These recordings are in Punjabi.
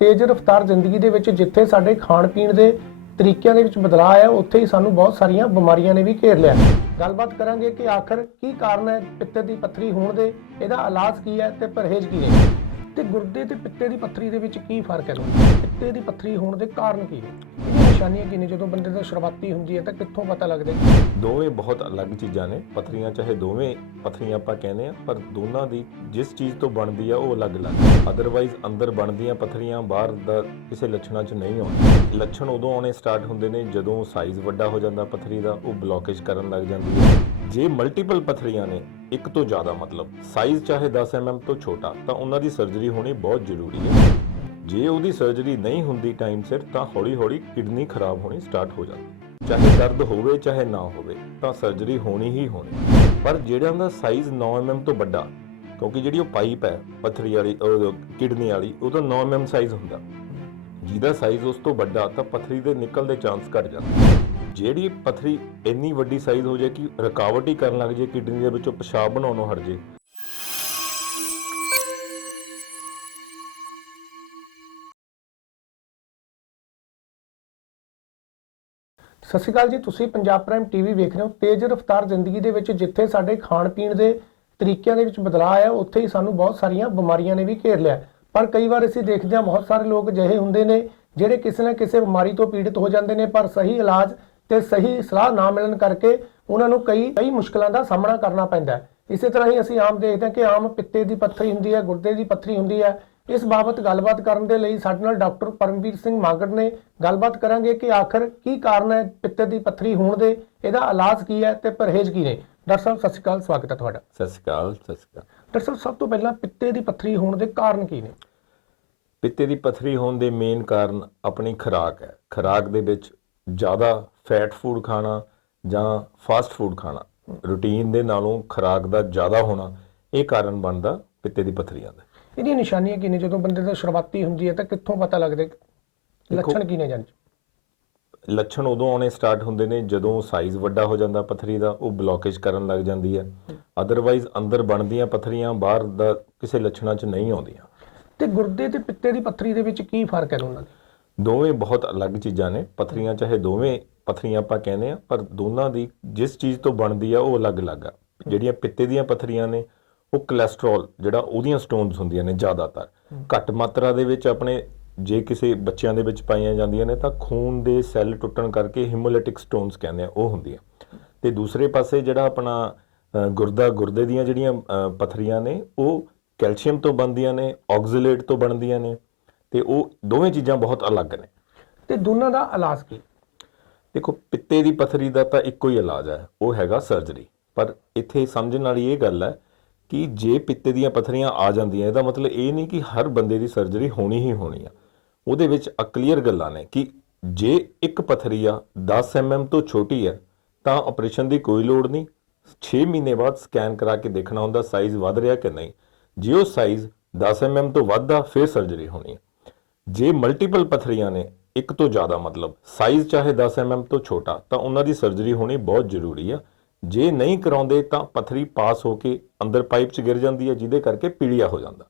ਤੇਜ਼ ਰਫ਼ਤਾਰ ਜ਼ਿੰਦਗੀ ਦੇ ਵਿੱਚ ਜਿੱਥੇ ਸਾਡੇ ਖਾਣ ਪੀਣ ਦੇ ਤਰੀਕਿਆਂ ਦੇ ਵਿੱਚ ਬਦਲਾਅ ਆਇਆ, ਉੱਥੇ ਹੀ ਸਾਨੂੰ ਬਹੁਤ ਸਾਰੀਆਂ ਬਿਮਾਰੀਆਂ ਨੇ ਵੀ ਘੇਰ ਲਿਆ। ਗੱਲਬਾਤ ਕਰਾਂਗੇ ਕਿ ਆਖਰ ਕੀ ਕਾਰਨ ਹੈ ਪਿੱਤੇ ਦੀ ਪੱਥਰੀ ਹੋਣ ਦੇ, ਇਹਦਾ ਇਲਾਜ ਕੀ ਹੈ ਤੇ ਪਰਹੇਜ਼ ਕੀ ਹੈ? ਤੇ ਗੁਰਦੇ ਤੇ ਪਿੱਤੇ ਦੀ ਪੱਥਰੀ ਦੇ ਵਿੱਚ ਕੀ ਫ਼ਰਕ ਹੈ ਦੋਨੋਂ ਪਿੱਤੇ ਦੀ ਪੱਥਰੀ ਹੋਣ ਦੇ ਕਾਰਨ ਕੀ ਹੈ? ਨਿਸ਼ਾਨੀਆਂ ਕੀ ਨੇ? ਜਦੋਂ ਬੰਦੇ ਦਾ ਸ਼ੁਰੂਆਤੀ ਹੁੰਦੀ ਹੈ ਤਾਂ ਕਿੱਥੋਂ ਪਤਾ ਲੱਗਦਾ ਦੋਵੇਂ ਬਹੁਤ ਅਲੱਗ ਚੀਜ਼ਾਂ ਨੇ, ਪਥਰੀਆਂ ਚਾਹੇ ਦੋਵੇਂ ਪਥਰੀਆਂ ਆਪਾਂ ਕਹਿੰਦੇ ਆ ਪਰ ਦੋਨਾਂ ਦੀ ਜਿਸ ਚੀਜ਼ ਤੋਂ ਬਣਦੀ ਆ ਉਹ ਅਲੱਗ-ਅਲੱਗ ਅਦਰਵਾਈਜ਼ ਅੰਦਰ ਬਣਦੀਆਂ ਪਥਰੀਆਂ ਬਾਹਰ ਦਾ ਕਿਸੇ ਲੱਛਣਾਂ 'ਚ ਨਹੀਂ ਆਉਂਦੀਆਂ। ਲੱਛਣ ਉਦੋਂ ਆਉਣੇ ਸਟਾਰਟ ਹੁੰਦੇ ਨੇ ਜਦੋਂ ਸਾਈਜ਼ ਵੱਡਾ ਹੋ ਜਾਂਦਾ ਪਥਰੀ ਦਾ, ਉਹ ਬਲੋਕੇਜ ਕਰਨ ਲੱਗ ਜਾਂਦੀ ਹੈ। ਜੇ ਮਲਟੀਪਲ ਪਥਰੀਆਂ ਨੇ, ਇੱਕ ਤੋਂ ਜ਼ਿਆਦਾ ਮਤਲਬ ਸਾਈਜ਼ ਚਾਹੇ 10 mm ਤੋਂ ਛੋਟਾ, ਤਾਂ ਉਹਨਾਂ ਦੀ ਸਰਜਰੀ ਹੋਣੀ ਬਹੁਤ ਜ਼ਰੂਰੀ ਹੈ। ਜੇ ਉਹਦੀ ਸਰਜਰੀ ਨਹੀਂ ਹੁੰਦੀ ਟਾਈਮ ਸਿਰ, ਤਾਂ ਹੌਲੀ-ਹੌਲੀ ਕਿਡਨੀ ਖਰਾਬ ਹੋਣੀ ਸਟਾਰਟ ਹੋ ਜਾਂਦੀ। ਚਾਹੇ ਦਰਦ ਹੋਵੇ, ਚਾਹੇ ਨਾ ਹੋਵੇ, ਤਾਂ ਸਰਜਰੀ ਹੋਣੀ ਹੀ ਹੋਣੀ। ਪਰ ਜਿਹੜਿਆਂ ਦਾ ਸਾਈਜ਼ 9 mm ਤੋਂ ਵੱਡਾ, ਕਿਉਂਕਿ ਜਿਹੜੀ ਉਹ ਪਾਈਪ ਹੈ, ਪਥਰੀ ਵਾਲੀ ਕਿਡਨੀ ਵਾਲੀ, ਉਹ ਤਾਂ 9 mm ਸਾਈਜ਼ ਹੁੰਦਾ। ਜਿਹਦਾ ਸਾਈਜ਼ ਉਸ ਤੋਂ ਵੱਡਾ, ਤਾਂ ਪਥਰੀ ਦੇ ਨਿਕਲ ਦੇ ਚਾਂਸ ਘਟ ਜਾਂਦੇ। ਜਿਹੜੀ ਪਥਰੀ ਇੰਨੀ ਵੱਡੀ ਸਾਈਜ਼ ਹੋ ਜਾਏ ਕਿ ਰੁਕਾਵਟ ਹੀ ਕਰਨ ਲੱਗ ਜਾਏ, ਕਿਡਨੀ ਦੇ ਵਿੱਚੋਂ ਪਿਸ਼ਾਬ ਬਣਾਉਣੋਂ ਹਟ ਜੇ ਸਤਿ ਸ਼੍ਰੀ ਅਕਾਲ ਜੀ, ਤੁਸੀਂ ਪੰਜਾਬ ਪ੍ਰਾਈਮ ਟੀਵੀ ਵੇਖ ਰਹੇ ਹੋ ਤੇਜ਼ ਰਫ਼ਤਾਰ ਜ਼ਿੰਦਗੀ ਦੇ ਵਿੱਚ ਜਿੱਥੇ ਸਾਡੇ ਖਾਣ ਪੀਣ ਦੇ ਤਰੀਕਿਆਂ ਦੇ ਵਿੱਚ ਬਦਲਾਅ ਆਇਆ, ਉੱਥੇ ਹੀ ਸਾਨੂੰ ਬਹੁਤ ਸਾਰੀਆਂ ਬਿਮਾਰੀਆਂ ਨੇ ਵੀ ਘੇਰ ਲਿਆ। ਪਰ ਕਈ ਵਾਰ ਅਸੀਂ ਦੇਖਦੇ ਹਾਂ ਬਹੁਤ ਸਾਰੇ ਲੋਕ ਅਜਿਹੇ ਹੁੰਦੇ ਨੇ ਜਿਹੜੇ ਕਿਸੇ ਨਾ ਕਿਸੇ ਬਿਮਾਰੀ ਤੋਂ ਪੀੜਤ ਹੋ ਜਾਂਦੇ ਨੇ, ਪਰ ਸਹੀ ਇਲਾਜ ਤੇ ਸਹੀ ਸਲਾਹ ਨਾ ਮਿਲਣ ਕਰਕੇ ਉਹਨਾਂ ਨੂੰ ਕਈ ਕਈ ਮੁਸ਼ਕਲਾਂ ਦਾ ਸਾਹਮਣਾ ਕਰਨਾ ਪੈਂਦਾ ਹੈ। ਇਸੇ ਤਰ੍ਹਾਂ ਹੀ ਅਸੀਂ ਆਮ ਦੇਖਦੇ ਹਾਂ ਕਿ ਆਮ ਪਿੱਤੇ ਦੀ ਪੱਥਰੀ ਹੁੰਦੀ ਹੈ, ਗੁਰਦੇ ਦੀ ਪੱਥਰੀ ਹੁੰਦੀ ਹੈ ਇਸ ਬਾਬਤ ਗੱਲਬਾਤ ਕਰਨ ਦੇ ਲਈ ਸਾਡੇ ਨਾਲ ਡਾਕਟਰ ਪਰਮਵੀਰ ਸਿੰਘ ਮਾਗੜ ਨੇ ਗੱਲਬਾਤ ਕਰਾਂਗੇ ਕਿ ਆਖਰ ਕੀ ਕਾਰਨ ਹੈ ਪਿੱਤੇ ਦੀ ਪੱਥਰੀ ਹੋਣ ਦੇ ਇਹਦਾ ਇਲਾਜ ਕੀ ਹੈ ਤੇ ਪਰਹੇਜ਼ ਕੀ ਨੇ। ਡਾਕਟਰ ਸਾਹਿਬ ਸਤਿ ਸ਼੍ਰੀ ਅਕਾਲ ਸਵਾਗਤ ਹੈ ਤੁਹਾਡਾ। ਸਤਿ ਸ਼੍ਰੀ ਅਕਾਲ ਸਤਿ ਸ਼੍ਰੀ ਅਕਾਲ। ਡਾਕਟਰ ਸਾਹਿਬ ਸਭ ਤੋਂ ਪਹਿਲਾਂ ਪਿੱਤੇ ਦੀ ਪੱਥਰੀ ਹੋਣ ਦੇ ਕਾਰਨ ਕੀ ਨੇ? ਪਿੱਤੇ ਦੀ ਪਥਰੀ ਹੋਣ ਦੇ ਮੇਨ ਕਾਰਨ ਆਪਣੀ ਖੁਰਾਕ ਹੈ। ਖੁਰਾਕ ਦੇ ਵਿੱਚ ਜ਼ਿਆਦਾ ਫੈਟ ਫੂਡ ਖਾਣਾ ਜਾਂ ਫਾਸਟ ਫੂਡ ਖਾਣਾ ਰੂਟੀਨ ਦੇ ਨਾਲੋਂ ਖੁਰਾਕ ਦਾ ਜ਼ਿਆਦਾ ਹੋਣਾ ਇਹ ਕਾਰਨ ਬਣਦਾ ਪਿੱਤੇ ਦੀ ਪਥਰੀਆਂ ਦਾ। ਇਹਦੀਆਂ ਨਿਸ਼ਾਨੀਆਂ ਕੀ ਨੇ? ਜਦੋਂ ਬੰਦੇ ਦਾ ਸ਼ੁਰੂਆਤੀ ਹੁੰਦੀ ਹੈ ਤਾਂ ਕਿੱਥੋਂ ਪਤਾ ਲੱਗਦਾ? ਲੱਛਣ ਕੀ ਨੇ ਜਾਂਚ ਲੱਛਣ ਉਦੋਂ ਆਉਣੇ ਸਟਾਰਟ ਹੁੰਦੇ ਨੇ ਜਦੋਂ ਸਾਈਜ਼ ਵੱਡਾ ਹੋ ਜਾਂਦਾ ਪਥਰੀ ਦਾ ਉਹ ਬਲੋਕੇਜ ਕਰਨ ਲੱਗ ਜਾਂਦੀ ਹੈ। ਅਦਰਵਾਈਜ਼ ਅੰਦਰ ਬਣਦੀਆਂ ਪਥਰੀਆਂ ਬਾਹਰ ਦਾ ਕਿਸੇ ਲੱਛਣਾਂ 'ਚ ਨਹੀਂ ਆਉਂਦੀਆਂ। ਤੇ ਗੁਰਦੇ ਤੇ ਪਿੱਤੇ ਦੀ ਪੱਥਰੀ ਦੇ ਵਿੱਚ ਕੀ ਫ਼ਰਕ ਹੈ ਦੋਨਾਂ ਦੇ? ਦੋਵੇਂ ਬਹੁਤ ਅਲੱਗ ਚੀਜ਼ਾਂ ਨੇ। ਪਥਰੀਆਂ ਚਾਹੇ ਦੋਵੇਂ ਪਥਰੀਆਂ ਆਪਾਂ ਕਹਿੰਦੇ ਆ ਪਰ ਦੋਨਾਂ ਦੀ ਜਿਸ ਚੀਜ਼ ਤੋਂ ਬਣਦੀ ਆ ਉਹ ਅਲੱਗ-ਅਲੱਗ ਆ। ਜਿਹੜੀਆਂ ਪਿੱਤੇ ਦੀਆਂ ਪਥਰੀਆਂ ਨੇ ਉਹ ਕੋਲੇਸਟ੍ਰੋਲ ਜਿਹੜਾ ਉਹਦੀਆਂ ਸਟੋਨਸ ਹੁੰਦੀਆਂ ਨੇ ਜ਼ਿਆਦਾਤਰ। ਘੱਟ ਮਾਤਰਾ ਦੇ ਵਿੱਚ ਆਪਣੇ ਜੇ ਕਿਸੇ ਬੱਚਿਆਂ ਦੇ ਵਿੱਚ ਪਾਈਆਂ ਜਾਂਦੀਆਂ ਨੇ ਤਾਂ ਖੂਨ ਦੇ ਸੈੱਲ ਟੁੱਟਣ ਕਰਕੇ ਹੀਮੋਲਿਟਿਕ ਸਟੋਨਸ ਕਹਿੰਦੇ ਆ ਉਹ ਹੁੰਦੀਆਂ। ਤੇ ਦੂਸਰੇ ਪਾਸੇ ਜਿਹੜਾ ਆਪਣਾ ਗੁਰਦਾ ਗੁਰਦੇ ਦੀਆਂ ਜਿਹੜੀਆਂ ਪਥਰੀਆਂ ਨੇ ਉਹ ਕੈਲਸ਼ੀਅਮ ਤੋਂ ਬਣਦੀਆਂ ਨੇ ਆਕਜ਼ੀਲੇਟ ਤੋਂ ਬਣਦੀਆਂ ਨੇ ਤੇ ਉਹ ਦੋਵੇਂ ਚੀਜ਼ਾਂ ਬਹੁਤ ਅਲੱਗ ਨੇ। ਤੇ ਦੋਨਾਂ ਦਾ ਇਲਾਜ ਕੀ? ਦੇਖੋ ਪਿੱਤੇ ਦੀ ਪਥਰੀ ਦਾ ਤਾਂ ਇੱਕੋ ਹੀ ਇਲਾਜ ਹੈ ਉਹ ਹੈਗਾ ਸਰਜਰੀ ਪਰ ਇੱਥੇ ਸਮਝਣ ਵਾਲੀ ਇਹ ਗੱਲ ਹੈ ਕਿ ਜੇ ਪਿੱਤੇ ਦੀਆਂ ਪਥਰੀਆਂ ਆ ਜਾਂਦੀਆਂ, ਇਹਦਾ ਮਤਲਬ ਇਹ ਨਹੀਂ ਕਿ ਹਰ ਬੰਦੇ ਦੀ ਸਰਜਰੀ ਹੋਣੀ ਹੀ ਹੋਣੀ ਆ। ਉਹਦੇ ਵਿੱਚ ਅਕਲੀਅਰ ਗੱਲਾਂ ਨੇ ਕਿ ਜੇ ਇੱਕ ਪਥਰੀ ਆ 10 mm ਤੋਂ ਛੋਟੀ ਹੈ, ਤਾਂ ਆਪਰੇਸ਼ਨ ਦੀ ਕੋਈ ਲੋੜ ਨਹੀਂ। 6 ਮਹੀਨੇ ਬਾਅਦ ਸਕੈਨ ਕਰਾ ਕੇ ਦੇਖਣਾ ਹੁੰਦਾ ਸਾਈਜ਼ ਵੱਧ ਰਿਹਾ ਕਿ ਨਹੀਂ। ਜੇ ਉਹ ਸਾਈਜ਼ 10 mm ਤੋਂ ਵੱਧ ਆ, ਫਿਰ ਸਰਜਰੀ ਹੋਣੀ ਹੈ ਜੇ ਮਲਟੀਪਲ ਪਥਰੀਆਂ ਨੇ, ਇੱਕ ਤੋਂ ਜ਼ਿਆਦਾ ਮਤਲਬ ਸਾਈਜ਼ ਚਾਹੇ 10 mm ਤੋਂ ਛੋਟਾ, ਤਾਂ ਉਹਨਾਂ ਦੀ ਸਰਜਰੀ ਹੋਣੀ ਬਹੁਤ ਜ਼ਰੂਰੀ ਆ। ਜੇ ਨਹੀਂ ਕਰਾਉਂਦੇ ਤਾਂ ਪਥਰੀ ਪਾਸ ਹੋ ਕੇ ਅੰਦਰ ਪਾਈਪ 'ਚ ਗਿਰ ਜਾਂਦੀ ਹੈ ਜਿਹਦੇ ਕਰਕੇ ਪੀਲੀਆ ਹੋ ਜਾਂਦਾ।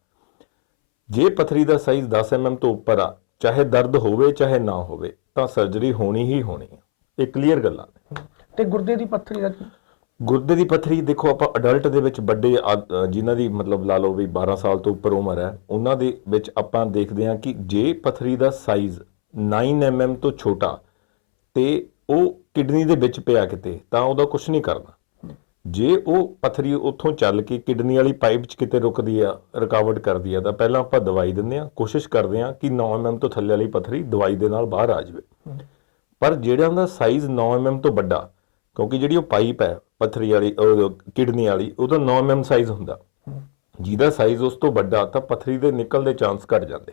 ਜੇ ਪਥਰੀ ਦਾ ਸਾਈਜ਼ 10 mm ਤੋਂ ਉੱਪਰ ਆ ਚਾਹੇ ਦਰਦ ਹੋਵੇ ਚਾਹੇ ਨਾ ਹੋਵੇ ਤਾਂ ਸਰਜਰੀ ਹੋਣੀ ਹੀ ਹੋਣੀ ਹੈ ਇਹ ਕਲੀਅਰ ਗੱਲਾਂ ਨੇ। ਤੇ ਗੁਰਦੇ ਦੀ ਪੱਥਰੀ ਦਾ ਕੀ ਗੁਰਦੇ ਦੀ ਪੱਥਰੀ ਦੇਖੋ ਆਪਾਂ ਅਡਲਟ ਦੇ ਵਿੱਚ ਵੱਡੇ ਜਿਨ੍ਹਾਂ ਦੀ ਮਤਲਬ ਲਾ ਲਓ ਵੀ 12 ਸਾਲ ਤੋਂ ਉੱਪਰ ਉਮਰ ਹੈ ਉਹਨਾਂ ਦੇ ਵਿੱਚ ਆਪਾਂ ਦੇਖਦੇ ਹਾਂ ਕਿ ਜੇ ਪੱਥਰੀ ਦਾ ਸਾਈਜ਼ 9 mm ਤੋਂ ਛੋਟਾ ਤੇ ਉਹ ਕਿਡਨੀ ਦੇ ਵਿੱਚ ਪਿਆ ਕਿਤੇ, ਤਾਂ ਉਹਦਾ ਕੁਝ ਨਹੀਂ ਕਰਨਾ। ਜੇ ਉਹ ਪੱਥਰੀ ਉੱਥੋਂ ਚੱਲ ਕੇ ਕਿਡਨੀ ਵਾਲੀ ਪਾਈਪ 'ਚ ਕਿਤੇ ਰੁਕਦੀ ਆ, ਰੁਕਾਵਟ ਕਰਦੀ ਆ, ਤਾਂ ਪਹਿਲਾਂ ਆਪਾਂ ਦਵਾਈ ਦਿੰਦੇ ਆ ਕੋਸ਼ਿਸ਼ ਕਰਦੇ ਆ ਕਿ 9 mm ਤੋਂ ਥੱਲੇ ਵਾਲੀ ਪੱਥਰੀ ਦਵਾਈ ਦੇ ਨਾਲ ਬਾਹਰ ਆ ਜਾਵੇ। ਪਰ ਜਿਹੜਾ ਉਹਦਾ ਸਾਈਜ਼ 9 mm ਤੋਂ ਵੱਡਾ, ਕਿਉਂਕਿ ਜਿਹੜੀ ਉਹ ਪਾਈਪ ਹੈ ਪੱਥਰੀ ਵਾਲੀ ਕਿਡਨੀ ਵਾਲੀ ਉਹ ਤਾਂ 9 mm ਸਾਈਜ਼ ਹੁੰਦਾ। ਜਿਹਦਾ ਸਾਈਜ਼ ਉਸ ਤੋਂ ਵੱਡਾ, ਤਾਂ ਪੱਥਰੀ ਦੇ ਨਿਕਲ ਦੇ ਚਾਂਸ ਘਟ ਜਾਂਦੇ।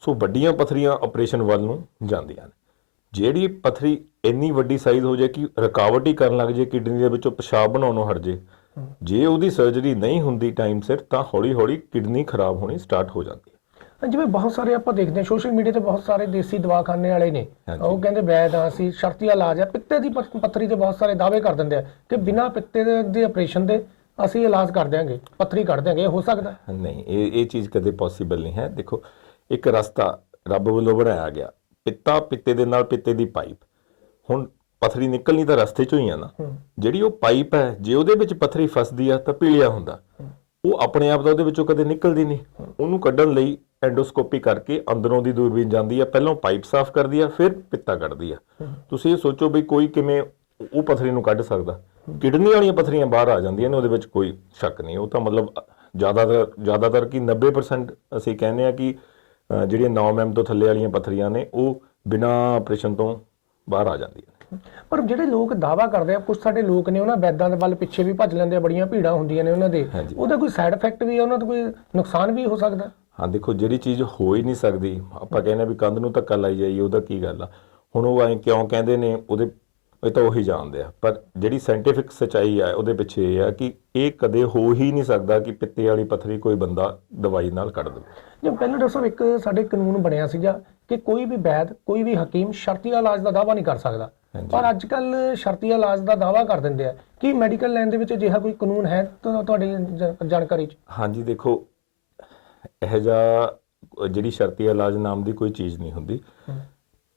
ਸੋ ਵੱਡੀਆਂ ਪੱਥਰੀਆਂ ਆਪਰੇਸ਼ਨ ਵੱਲ ਨੂੰ ਜਾਂਦੀਆਂ ਨੇ। ਜਿਹੜੀ ਪੱਥਰੀ ਇੰਨੀ ਵੱਡੀ ਸਾਈਜ਼ ਹੋ ਜਾਏ ਕਿ ਰੁਕਾਵਟ ਹੀ ਕਰਨ ਲੱਗ ਜਾਏ ਕਿਡਨੀ ਦੇ ਵਿੱਚੋਂ ਪਿਸ਼ਾਬ ਬਣਾਉਣੋਂ ਹਟ ਜਾਏ। ਜੇ ਉਹਦੀ ਸਰਜਰੀ ਨਹੀਂ ਹੁੰਦੀ ਟਾਈਮ ਸਿਰ ਤਾਂ ਹੌਲੀ-ਹੌਲੀ ਕਿਡਨੀ ਖਰਾਬ ਹੋਣੀ ਸਟਾਰਟ ਹੋ ਜਾਂਦੀ ਹੈ। ਜਿਵੇਂ ਬਹੁਤ ਸਾਰੇ ਆਪਾਂ ਦੇਖਦੇ ਹਾਂ ਸੋਸ਼ਲ ਮੀਡੀਆ ਤੇ ਬਹੁਤ ਸਾਰੇ ਦੇਸੀ ਦਵਾਖਾਨੇ ਵਾਲੇ ਨੇ। ਉਹ ਕਹਿੰਦੇ ਵੈਦ ਆ ਅਸੀਂ ਸ਼ਰਤੀ ਇਲਾਜ ਹੈ ਪਿੱਤੇ ਦੀ ਪੱਥ- ਪੱਥਰੀ ਤੇ ਬਹੁਤ ਸਾਰੇ ਦਾਅਵੇ ਕਰ ਦਿੰਦੇ ਆ ਕਿ ਬਿਨਾਂ ਪਿੱਤੇ ਦੇ- ਆਪਰੇਸ਼ਨ ਦੇ ਅਸੀਂ ਇਲਾਜ ਕਰ ਦਿਆਂਗੇ ਪੱਥਰੀ ਕੱਢ ਦਿਆਂਗੇ ਹੋ ਸਕਦਾ? ਨਹੀਂ ਇਹ ਇਹ ਚੀਜ਼ ਕਦੇ ਪੋਸੀਬਲ ਨਹੀਂ ਹੈ। ਦੇਖੋ ਇੱਕ ਰਸਤਾ ਰੱਬ ਵੱਲੋਂ ਬਣਾਇਆ ਗਿਆ। ਪਿੱਤਾ ਪਿੱਤੇ ਦੇ ਨਾਲ ਪਿੱਤੇ ਦੀ ਪਾਈਪ। ਹੁਣ ਪਥਰੀ ਨਿਕਲਣੀ ਤਾਂ ਰਸਤੇ ਚੋਂ ਹੀ ਆ ਨਾ। ਜਿਹੜੀ ਉਹ ਪਾਈਪ ਹੈ ਜੇ ਉਹਦੇ ਵਿੱਚ ਪਥਰੀ ਫਸਦੀ ਆ ਤਾਂ ਪੀਲਿਆ ਹੁੰਦਾ। ਉਹ ਆਪਣੇ ਆਪ ਦਾ ਉਹਦੇ ਵਿੱਚੋਂ ਕਦੇ ਨਿਕਲਦੀ ਨਹੀਂ। ਉਹਨੂੰ ਕੱਢਣ ਲਈ ਐਂਡੋਸਕੋਪੀ ਕਰਕੇ ਅੰਦਰੋਂ ਦੀ ਦੂਰਬੀਨ ਜਾਂਦੀ ਆ। ਪਹਿਲਾਂ ਪਾਈਪ ਸਾਫ਼ ਕਰਦੀ ਆ ਫਿਰ ਪਿੱਤਾ ਕੱਢਦੀ ਆ। ਤੁਸੀਂ ਇਹ ਸੋਚੋ ਵੀ ਕੋਈ ਕਿਵੇਂ ਉਹ ਪਥਰੀ ਨੂੰ ਕੱਢ ਸਕਦਾ। ਕਿਡਨੀ ਵਾਲੀਆਂ ਪਥਰੀਆਂ ਬਾਹਰ ਆ ਜਾਂਦੀਆਂ ਨੇ ਉਹਦੇ ਵਿੱਚ ਕੋਈ ਸ਼ੱਕ ਨਹੀਂ। ਉਹ ਤਾਂ ਮਤਲਬ ਜ਼ਿਆਦਾਤਰ ਜ਼ਿਆਦਾਤਰ ਕੀ 90% ਅਸੀਂ ਕਹਿੰਦੇ ਆ ਕਿ ਜਿਹੜੀਆਂ 9 ਐਮ ਤੋਂ ਥੱਲੇ ਵਾਲੀਆਂ ਪਥਰੀਆਂ ਨੇ ਉਹ ਬਿਨਾਂ ਆਪਰੇਸ਼ਨ ਤੋਂ ਬਾਹਰ ਆ ਜਾਂਦੀਆਂ ਨੇ। ਪਰ ਜਿਹੜੇ ਲੋਕ ਦਾਵਾ ਕਰਦੇ ਆ ਕੁਝ ਸਾਡੇ ਲੋਕ ਨੇ ਉਹਨਾਂ ਵੈਦਾਂ ਦੇ ਵੱਲ ਪਿੱਛੇ ਵੀ ਭੱਜ ਲੈਂਦੇ ਆ ਬੜੀਆਂ ਭੀੜਾਂ ਹੁੰਦੀਆਂ ਨੇ ਉਹਨਾਂ ਦੇ। ਉਹਦਾ ਕੋਈ ਸਾਈਡ ਇਫੈਕਟ ਵੀ ਹੈ ਉਹਨਾਂ ਦਾ ਕੋਈ ਨੁਕਸਾਨ ਵੀ ਹੋ ਸਕਦਾ? ਹਾਂ ਦੇਖੋ ਜਿਹੜੀ ਚੀਜ਼ ਹੋ ਹੀ ਨਹੀਂ ਸਕਦੀ ਆਪਾਂ ਕਹਿੰਦੇ ਵੀ ਕੰਧ ਨੂੰ ਧੱਕਾ ਲਾਈ ਜਾਈਏ ਉਹਦਾ ਕੀ ਗੱਲ ਆ? ਹੁਣ ਉਹ ਐਂ ਕਿਉਂ ਕਹਿੰਦੇ ਨੇ ਉਹਦੇ ਇਹ ਤਾਂ ਉਹੀ ਜਾਣਦੇ ਆ। ਪਰ ਜਿਹੜੀ ਸਾਇੰਟੀਫਿਕ ਸਚਾਈ ਆ ਉਹਦੇ ਪਿੱਛੇ ਇਹ ਆ ਕਿ ਇਹ ਕਦੇ ਹੋ ਹੀ ਨਹੀਂ ਸਕਦਾ ਕਿ ਪਿੱਤੇ ਵਾਲੀ ਪੱਥਰੀ ਕੋਈ ਬੰਦਾ ਦਵਾਈ ਨਾਲ ਕੱਢ ਦੇਵੇ। ਜੇ ਪਹਿਲਾਂ ਸਾਹਿਬ ਇੱਕ ਸਾਡੇ ਕਾਨੂੰਨ ਬਣਿਆ ਸੀਗਾ ਕਿ ਕੋਈ ਵੀ ਵੈਦ ਕੋਈ ਵੀ ਹਕੀਮ ਸ਼ਰਤੀਆ ਇਲਾਜ ਦਾ ਦਾਵਾ ਨਹੀਂ ਕਰ ਸਕਦਾ। ਪਰ ਅੱਜ ਕੱਲ ਸ਼ਰਤੀਆ ਇਲਾਜ ਦਾ ਦਾਵਾ ਕਰ ਦਿੰਦੇ ਆ। ਕੀ ਮੈਡੀਕਲ ਲਾਈਨ ਦੇ ਵਿੱਚ ਅਜਿਹਾ ਕੋਈ ਕਾਨੂੰਨ ਹੈ ਤੁਹਾ- ਤੁਹਾਡੀ ਜ- ਜਾਣਕਾਰੀ 'ਚ? ਹਾਂਜੀ ਦੇਖੋ ਇਹ ਜਿਹਾ ਜਿਹੜੀ ਸ਼ਰਤੀ ਇਲਾਜ ਨਾਮ ਦੀ ਕੋਈ ਚੀਜ਼ ਨਹੀਂ ਹੁੰਦੀ।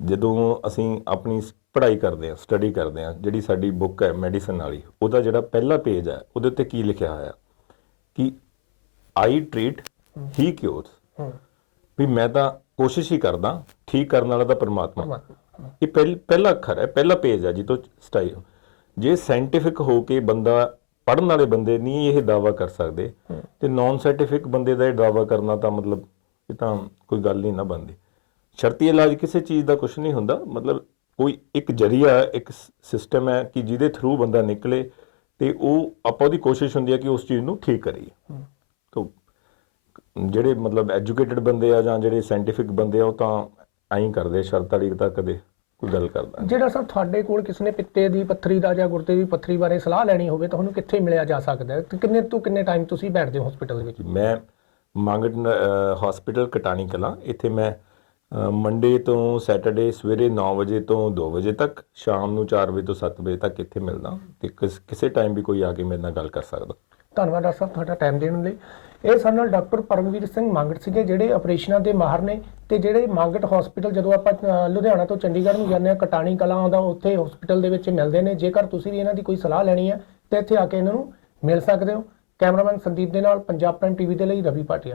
ਜਦੋਂ ਅਸੀਂ ਆਪਣੀ ਪੜ੍ਹਾਈ ਕਰਦੇ ਹਾਂ ਸਟੱਡੀ ਕਰਦੇ ਹਾਂ ਜਿਹੜੀ ਸਾਡੀ ਬੁੱਕ ਹੈ ਮੈਡੀਸਨ ਵਾਲੀ ਉਹਦਾ ਜਿਹੜਾ ਪਹਿਲਾ ਪੇਜ ਹੈ ਉਹਦੇ ਉੱਤੇ ਕੀ ਲਿਖਿਆ ਹੋਇਆ? ਕਿ ਆਈ ਟ੍ਰੀਟ ਹੀ। ਕਿਉਰਸ ਵੀ ਮੈਂ ਤਾਂ ਕੋਸ਼ਿਸ਼ ਹੀ ਕਰਦਾ ਠੀਕ ਕਰਨ ਵਾਲਾ ਤਾਂ ਪਰਮਾਤਮਾ। ਇਹ ਪਹਿਲ- ਅੱਖਰ ਹੈ ਪਹਿਲਾ ਪੇਜ ਹੈ ਜਿੱਤੋਂ ਸਟਾਈਲ ਜੇ ਸਾਇੰਟੀਫਿਕ ਹੋ ਕੇ ਬੰਦਾ ਪੜਨ ਵਾਲੇ ਬੰਦੇ ਨਹੀਂ ਇਹ ਦਾਵਾ ਕਰ ਸਕਦੇ ਤੇ ਨਾਨ ਸਾਇੰਟੀਫਿਕ ਬੰਦੇ ਦਾ ਇਹ ਦਾਵਾ ਕਰਨਾ ਤਾਂ ਮਤਲਬ ਇਹ ਤਾਂ ਕੋਈ ਗੱਲ ਹੀ ਨਾ ਬਣਦੀ। ਸ਼ਰਤੀ ਇਲਾਜ ਕਿਸੇ ਚੀਜ਼ ਦਾ ਕੁਝ ਨਹੀਂ ਹੁੰਦਾ ਮਤਲਬ ਕੋਈ ਇੱਕ ਜਰੀਆ ਇੱਕ ਸਿਸਟਮ ਹੈ ਕਿ ਜਿਹਦੇ ਥਰੂ ਬੰਦਾ ਨਿਕਲੇ ਤੇ ਉਹ ਆਪਾਂ ਉਹਦੀ ਕੋਸ਼ਿਸ਼ ਹੁੰਦੀ ਹੈ ਕਿ ਉਸ ਚੀਜ਼ ਨੂੰ ਠੀਕ ਕਰੀਏ। ਤੋ ਜਿਹੜੇ ਮਤਲਬ ਐਜੂਕੇਟਿਡ ਬੰਦੇ ਆ ਜਾਂ ਜਿਹੜੇ ਸਾਇੰਟੀਫਿਕ ਬੰਦੇ ਆ ਉਹ ਤਾਂ ਐਂ ਕਰਦੇ ਸ਼ਰਤ ਵਾਲੀ ਤਾਂ ਕਦੇ ਕੋਈ ਗੱਲ ਕਰਦਾ। ਜਿਹੜਾ ਸਰ ਤੁਹਾਡੇ ਕੋਲ ਕਿਸੇ ਨੇ ਪਿੱਤੇ ਦੀ ਪੱਥਰੀ ਦਾ ਜਾਂ ਗੁਰਦੇ ਦੀ ਪੱਥਰੀ ਬਾਰੇ ਸਲਾਹ ਲੈਣੀ ਹੋਵੇ ਤਾਂ ਉਹਨੂੰ ਕਿੱਥੇ ਮਿਲਿਆ ਜਾ ਸਕਦਾ ਹੈ? ਤੇ ਕਿੰਨੇ ਤੋਂ ਕਿੰਨੇ ਟਾਈਮ ਤੁਸੀਂ ਬੈਠਦੇ ਹੋ ਹਸਪੀਟਲ ਦੇ ਵਿੱਚ? ਮੈਂ ਮੰਗਟ ਹਸਪੀਟਲ ਕਟਾਣੀ ਕਲਾਂ ਇੱਥੇ ਮੈਂ ਮੰਡੇ ਤੋਂ ਸੈਟਰਡੇ ਸਵੇਰੇ 9 ਵਜੇ ਤੋਂ 2 ਵਜੇ ਤੱਕ, ਸ਼ਾਮ ਨੂੰ 4 ਵਜੇ ਤੋਂ 7 ਵਜੇ ਤੱਕ ਇੱਥੇ ਮਿਲਦਾ। ਤੇ ਕਿਸੇ ਟਾਈਮ ਵੀ ਕੋਈ ਆ ਕੇ ਮੇਰੇ ਨਾਲ ਗੱਲ ਕਰ ਸਕਦਾ। ਧੰਨਵਾਦ ਡਾਕਟਰ ਸਾਹਿਬ ਤੁਹਾਡਾ ਟਾਈਮ ਦੇਣ ਲਈ। ਇਹ ਸਾਡੇ ਨਾਲ ਡਾਕਟਰ ਪਰਮਵੀਰ ਸਿੰਘ ਮੰਗਟ ਸੀਗੇ, ਜਿਹੜੇ ਆਪਰੇਸ਼ਨਾਂ ਦੇ ਮਾਹਰ ਨੇ ਤੇ ਜਿਹੜੇ ਮੰਗਟ ਹਸਪੀਟਲ ਜਦੋਂ ਆਪਾਂ ਲੁਧਿਆਣਾ ਤੋਂ ਚੰਡੀਗੜ੍ਹ ਨੂੰ ਜਾਂਦੇ ਆ ਕਟਾਣੀ ਕਲਾਂ ਆਉਂਦਾ ਉੱਥੇ ਹਸਪੀਟਲ ਦੇ ਵਿੱਚ ਮਿਲਦੇ ਨੇ। ਜੇਕਰ ਤੁਸੀਂ ਵੀ ਇਹਨਾਂ ਦੀ ਕੋਈ ਸਲਾਹ ਲੈਣੀ ਹੈ, ਤੇ ਇੱਥੇ ਆ ਕੇ ਇਹਨਾਂ ਨੂੰ ਮਿਲ ਸਕਦੇ ਹੋ। ਕੈਮਰਾਮੈਨ ਸੰਦੀਪ ਦੇ ਨਾਲ, ਪੰਜਾਬ ਪ੍ਰਾਈਮ ਟੀਵੀ ਦੇ ਲਈ ਰਵੀ ਪਾਟਿਆ।